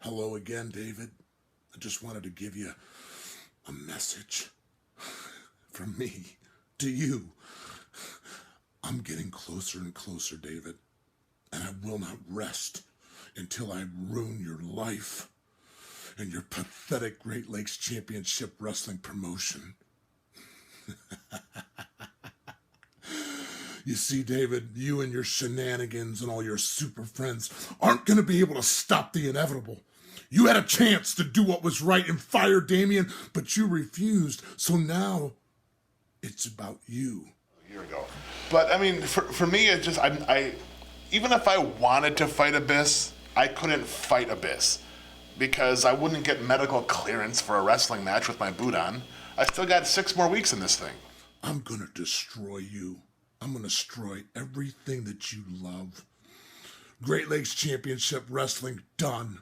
Hello again, David. I just wanted to give you a message from me to you. I'm getting closer and closer, David, and I will not rest until I ruin your life and your pathetic Great Lakes Championship Wrestling promotion. You see, David, you and your shenanigans and all your super friends aren't going to be able to stop the inevitable. You had a chance to do what was right and fire Damien, but you refused. So now it's about you. Here we go. But I mean, for me, it just I even if I wanted to fight Abyss, I couldn't fight Abyss because I wouldn't get medical clearance for a wrestling match with my boot on. I still got 6 more weeks in this thing. I'm gonna destroy you. I'm gonna destroy everything that you love. Great Lakes Championship Wrestling, done.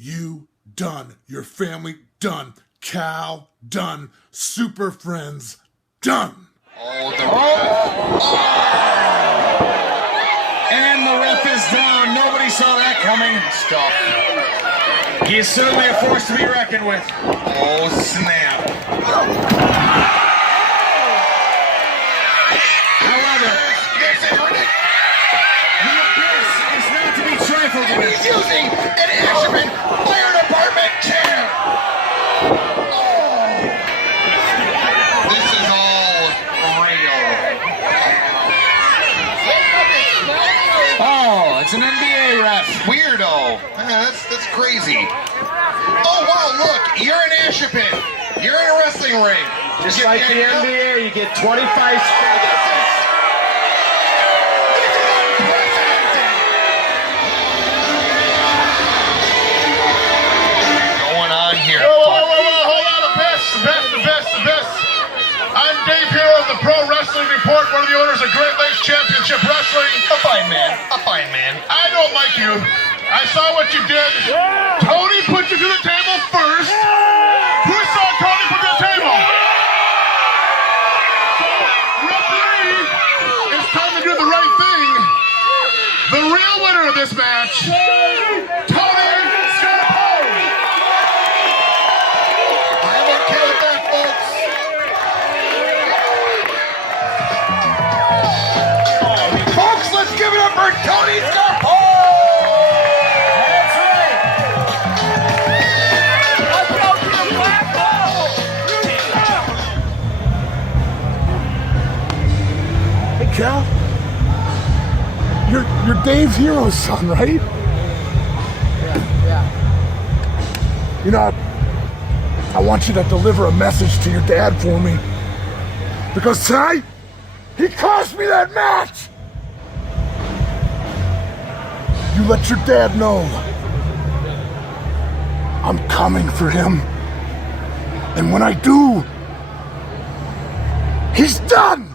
You, done. Your family, done. Cal, done. Super Friends, done. And the ref is down. Nobody saw that coming. Stop. He is certainly a force to be reckoned with. Oh, snap. However, the Abyss is not to be trifled with. He's using an Asherman fire department chair. Oh! This is all real. Oh, it's an NBA ref. Weirdo. That's crazy. Oh, wow, look. You're an Asherman. You're in a wrestling ring. Just like the NBA, you get 25 seconds. Going on here. Whoa, hold on, Abyss. I'm Dave Herro of the Pro Wrestling Report, one of the owners of Great Lakes Championship Wrestling. A fine man. I don't like you. I saw what you did. Tony put you through the table first. Who saw Tony put you through the table? Referee, it's time to do the right thing. The real winner of this match, Tony. I'm okay with that, folks. Folks, let's give it up for Tony Scarpo! That's right. Hey, Cal. You're Dave Herro's son, right? Yeah. You know, I want you to deliver a message to your dad for me. Because tonight, he cost me that match! You let your dad know. I'm coming for him. And when I do, he's done!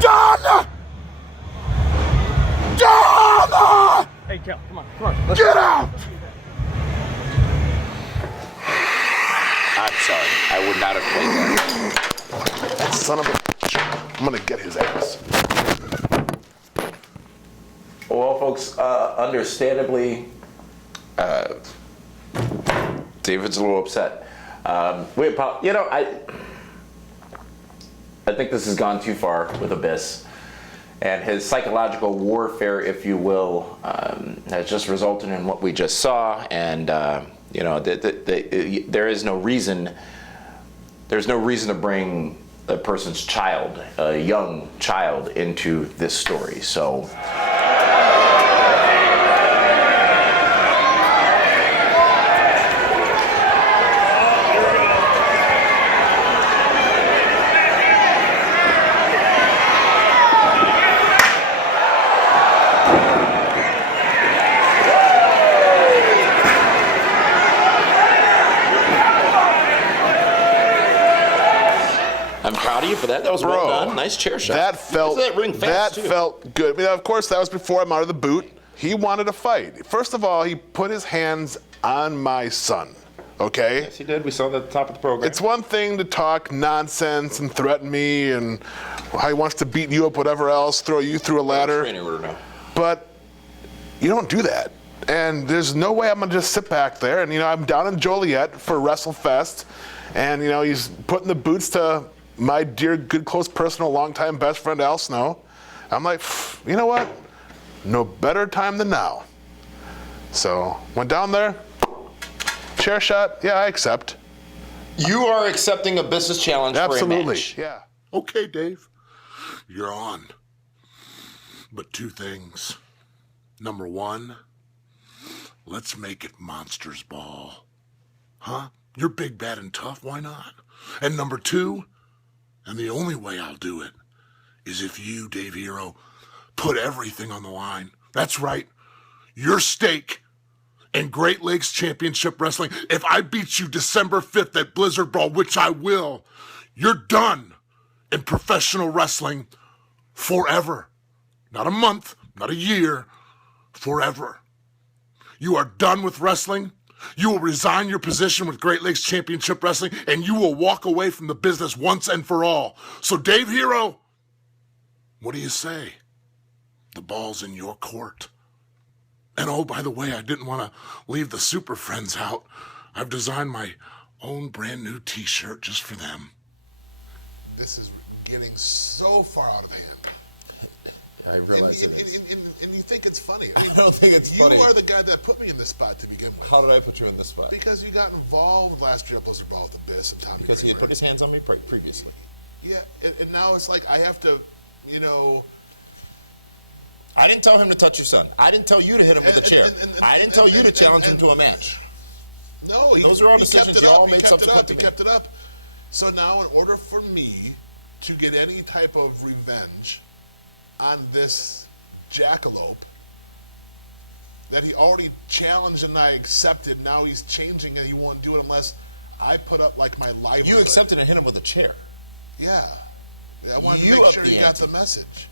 Done! Done! Hey, Cal, come on. Get out! I'm sorry. I would not have played that. That son of a bitch. I'm gonna get his ass. Well, folks, understandably, David's a little upset. I think this has gone too far with Abyss, and his psychological warfare, if you will, has just resulted in what we just saw. And there is no reason. There's no reason to bring a person's child, a young child, into this story. So. I'm proud of you for that. That was well done. Nice chair shot. That felt good. I mean, of course, that was before I'm out of the boot. He wanted to fight. First of all, he put his hands on my son. Okay? Yes, he did. We saw that at the top of the program. It's one thing to talk nonsense and threaten me and how he wants to beat you up, whatever else, throw you through a ladder. Training order now. But you don't do that. And there's no way I'm gonna just sit back there. And I'm down in Joliet for WrestleFest, and he's putting the boots to my dear, good, close, personal, longtime best friend Al Snow. I'm like, you know what? No better time than now. So went down there, chair shot. Yeah, I accept. You are accepting Abyss's challenge Absolutely. for a match. Yeah. Okay, Dave, you're on. But two things. Number one, let's make it Monsters Ball. Huh? You're big, bad, and tough. Why not? And number two, and the only way I'll do it, is if you, Dave Herro, put everything on the line. That's right. Your stake in Great Lakes Championship Wrestling. If I beat you December 5th at Blizzard Brawl, which I will, you're done in professional wrestling forever. Not a month, not a year, forever. You are done with wrestling. You will resign your position with Great Lakes Championship Wrestling, and you will walk away from the business once and for all. So, Dave Herro, what do you say? The ball's in your court. And oh, by the way, I didn't want to leave the Super Friends out. I've designed my own brand new t-shirt just for them. This is getting so far out of hand. I realize it is. And you think it's funny. I don't think it's funny. You are the guy that put me in this spot to begin with. How did I put you in this spot? Because you got involved last year at Blizzard Brawl with Abyss and Tommy Because he had Dreamer. put his hands on me previously. Yeah, and now it's like I have to, I didn't tell him to touch your son. I didn't tell you to hit him with a chair. I didn't tell you to challenge him to a match. No, those are all decisions you all made subsequent to me. He kept it up. So now, in order for me to get any type of revenge on this jackalope that he already challenged and I accepted, now he's changing and he won't do it unless I put up like my livelihood. You accepted and hit him with a chair. Yeah. I wanted You to make upped sure the he got ante. the message.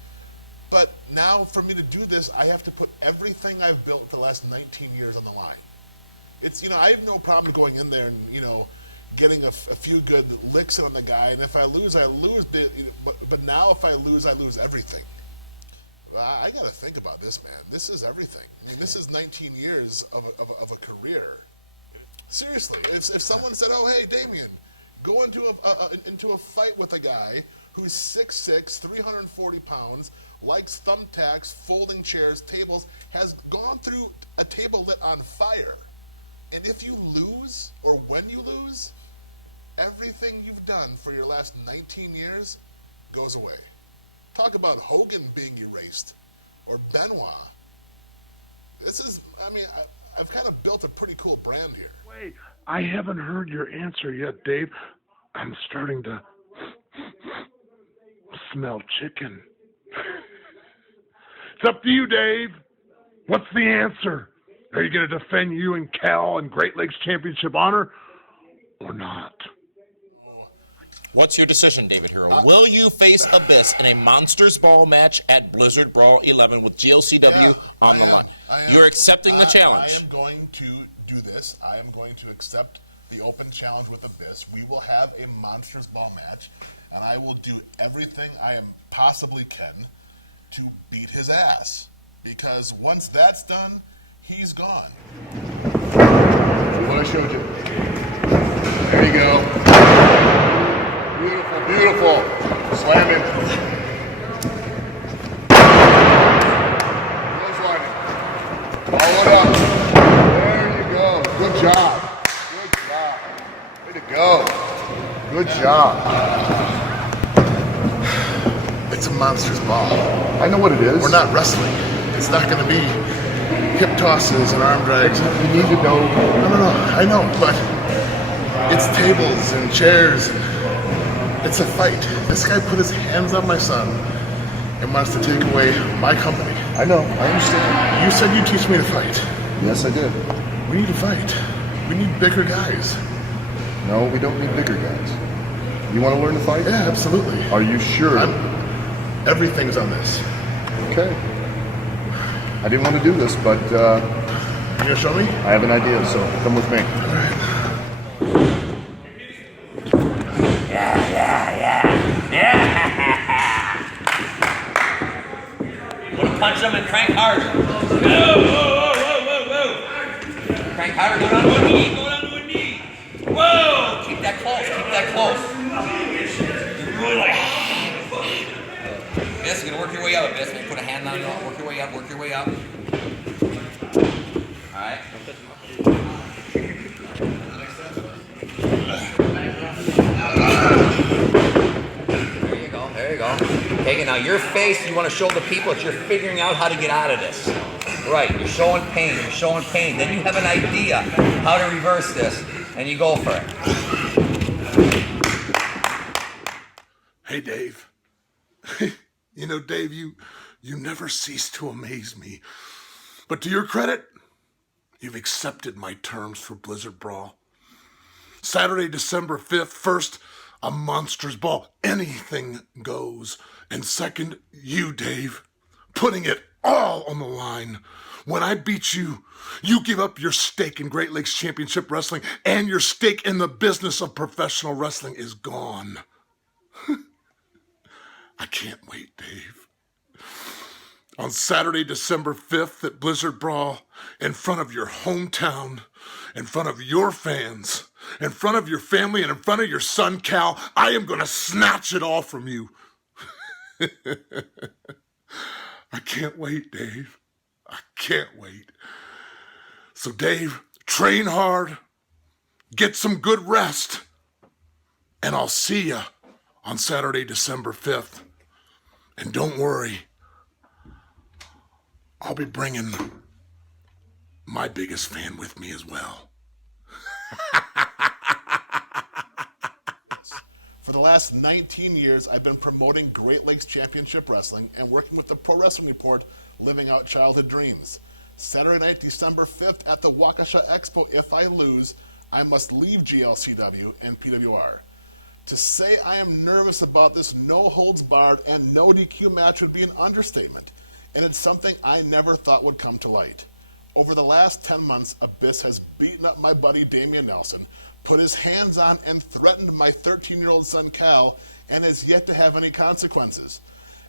But now for me to do this, I have to put everything I've built for the last 19 years on the line. It's, I have no problem going in there and, getting a few good licks in on the guy. And if I lose, I lose. But now if I lose everything. I got to think about this, man. This is everything. I mean, this is 19 years of a career. Seriously, if someone said, "Oh, hey, Damien, go into a fight with a guy who's 6'6", 340 pounds, likes thumbtacks, folding chairs, tables, has gone through a table lit on fire, and if you lose or when you lose, everything you've done for your last 19 years goes away." Talk about Hogan being erased, or Benoit. This is, I've kind of built a pretty cool brand here. Wait, I haven't heard your answer yet, Dave. I'm starting to smell chicken. It's up to you, Dave. What's the answer? Are you going to defend you and Cal and Great Lakes Championship honor or not? What's your decision, David Herro? Will you face Abyss in a Monsters Ball match at Blizzard Brawl 11 with GLCW on the line? You're accepting the challenge. I am going to do this. I am going to accept the open challenge with Abyss. We will have a Monsters Ball match, and I will do everything I possibly can to beat his ass. Because once that's done, he's gone. What I showed you. There you go. Beautiful, beautiful. Slam him. Clothesline him. Follow it up. There you go. Good job. Good job. Way to go. Good job. It's a Monsters Ball. I know what it is. We're not wrestling. It's not going to be hip tosses and arm drags. You need to know. No, I know, but it's tables and chairs. It's a fight. This guy put his hands on my son and wants to take away my company. I know. I understand. You said you'd teach me to fight. Yes, I did. We need to fight. We need bigger guys. No, we don't need bigger guys. You want to learn to fight? Yeah, absolutely. Are you sure? Everything's on this. Okay. I didn't want to do this, but You gonna show me? I have an idea, so come with me. Punch them and crank harder. Whoa, whoa, whoa, whoa, whoa, whoa. Crank harder. Go down to a knee. Go down to a knee. Whoa! Keep that close. Keep that close. You're really like. Yes, you're gonna work your way up a bit. Put a hand on it. Work your way up. Work your way up. All right. There you go. Okay, now your face, you want to show the people that you're figuring out how to get out of this. Right, you're showing pain, Then you have an idea how to reverse this, and you go for it. Hey, Dave. You know, Dave, you never cease to amaze me. But to your credit, you've accepted my terms for Blizzard Brawl. Saturday, December 5th, first, a monster's ball. Anything goes. And second, you, Dave, putting it all on the line. When I beat you, you give up your stake in Great Lakes Championship Wrestling, and your stake in the business of professional wrestling is gone. I can't wait, Dave. On Saturday, December 5th at Blizzard Brawl, in front of your hometown, in front of your fans, in front of your family, and in front of your son, Cal, I am going to snatch it all from you. I can't wait, Dave. I can't wait. So, Dave, train hard, get some good rest, and I'll see you on Saturday, December 5th. And don't worry, I'll be bringing my biggest fan with me as well. For the last 19 years, I've been promoting Great Lakes Championship Wrestling and working with the Pro Wrestling Report, living out childhood dreams. Saturday night, December 5th at the Waukesha Expo, if I lose, I must leave GLCW and PWR. To say I am nervous about this no-holds-barred and no-DQ match would be an understatement, and it's something I never thought would come to light. Over the last 10 months, Abyss has beaten up my buddy Damian Nelson, put his hands on and threatened my 13-year-old son Cal, and has yet to have any consequences.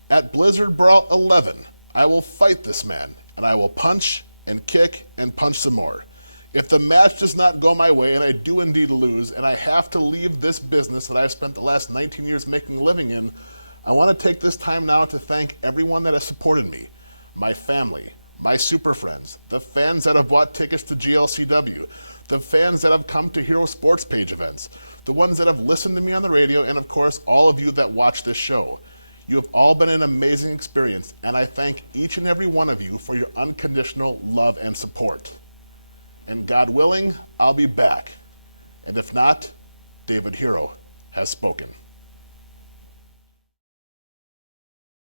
At Blizzard Brawl 11, I will fight this man, and I will punch and kick and punch some more. If the match does not go my way and I do indeed lose, and I have to leave this business that I've spent the last 19 years making a living in, I want to take this time now to thank everyone that has supported me, my family, my super friends, the fans that have bought tickets to GLCW, the fans that have come to Herro Sports Page events, the ones that have listened to me on the radio, and of course, all of you that watch this show. You have all been an amazing experience, and I thank each and every one of you for your unconditional love and support. And God willing, I'll be back. And if not, David Herro has spoken.